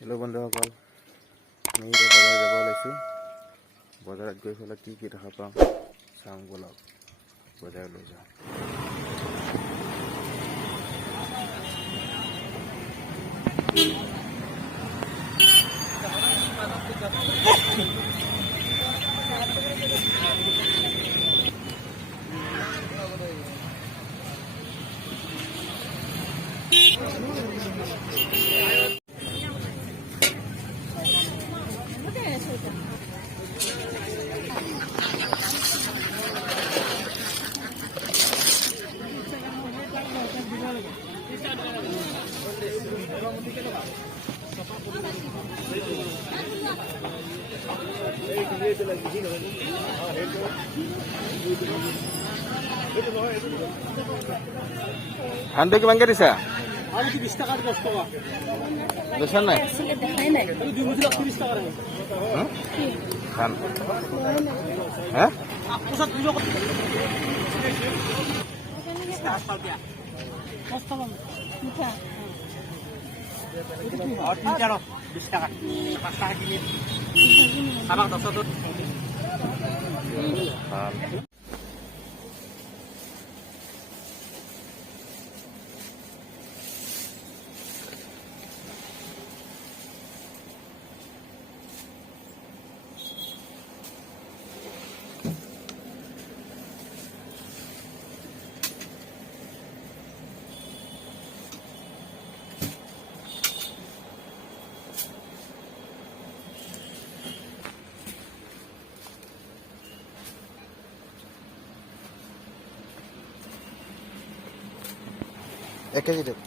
Hello' বন্ধুসকল, আমি এতিয়া বজাৰ যাব ওলাইছোঁ। বজাৰত গৈ পেলাই কি দেখা পাওঁ চাওঁ বলক, বজাৰলৈ যাওঁ। ধানটো কিমানকৈ দিছা? 20 টাকা 10 টাকা দিছা নাই? ধান হা এক কেজি দিয়ক।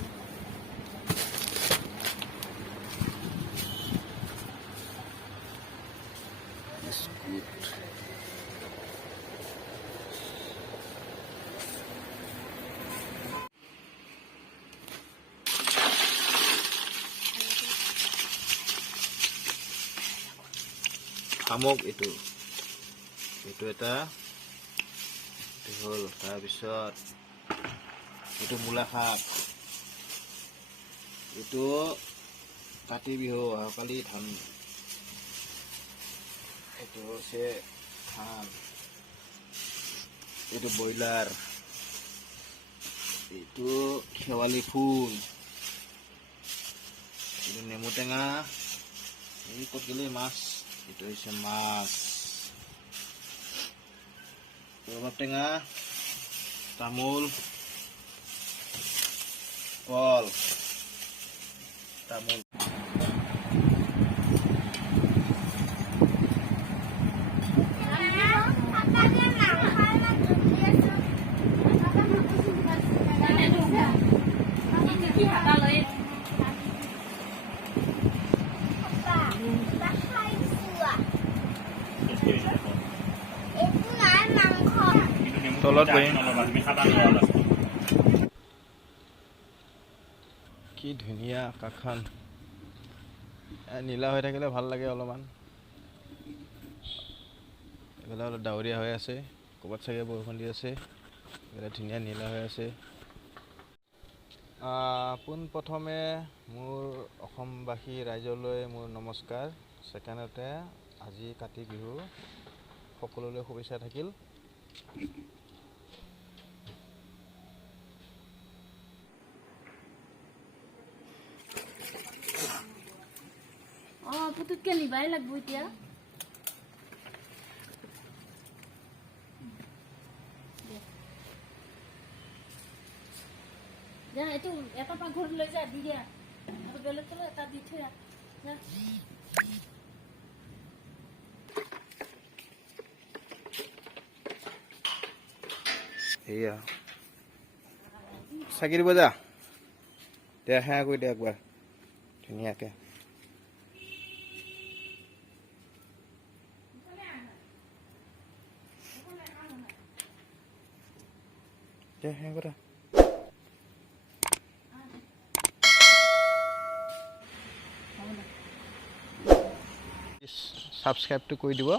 শামুক এইটো এটা হ'ল। তাৰপিছত এইটো মূলা শাক, এইটো কাতি বিহু অহাকালি ধান, এইটো হৈছে ধান, এইটো ব্ৰইলাৰ, এইটো শেৱালি ফুল, এইটো নেমু টেঙা, এই ক'ত গ'লে মাছ, এইটো হৈছে মাছ, ৰবাব টেঙা, তামোল, কল, তামোল। তলত কি ধুনীয়া আকাশখন, নীলা হৈ থাকিলে ভাল লাগে অলপমান। এইফালে অলপ ডাৱৰীয়া হৈ আছে, ক'ৰবাত চাগে বৰষুণ দি আছে। এইফালে ধুনীয়া নীলা হৈ আছে। পোনপ্ৰথমে মোৰ অসমবাসী ৰাইজলৈ মোৰ নমস্কাৰ। ছেকেণ্ডতে আজি কাতি বিহু সকলোলৈ শুভেচ্ছা থাকিল। পুতুককে নিবাই লাগব এতিয়া। যা এইটো এটা পাকঘৰত লৈ যা, দি দিয়া আৰু বেলেগ তলে এটা দি থৈ যা। এয়া চাকি দিব যা, দেখা কৰি দে একবাৰ ধুনীয়াকৈ। সাবস্ক্ৰাইবটো কৰি দিব।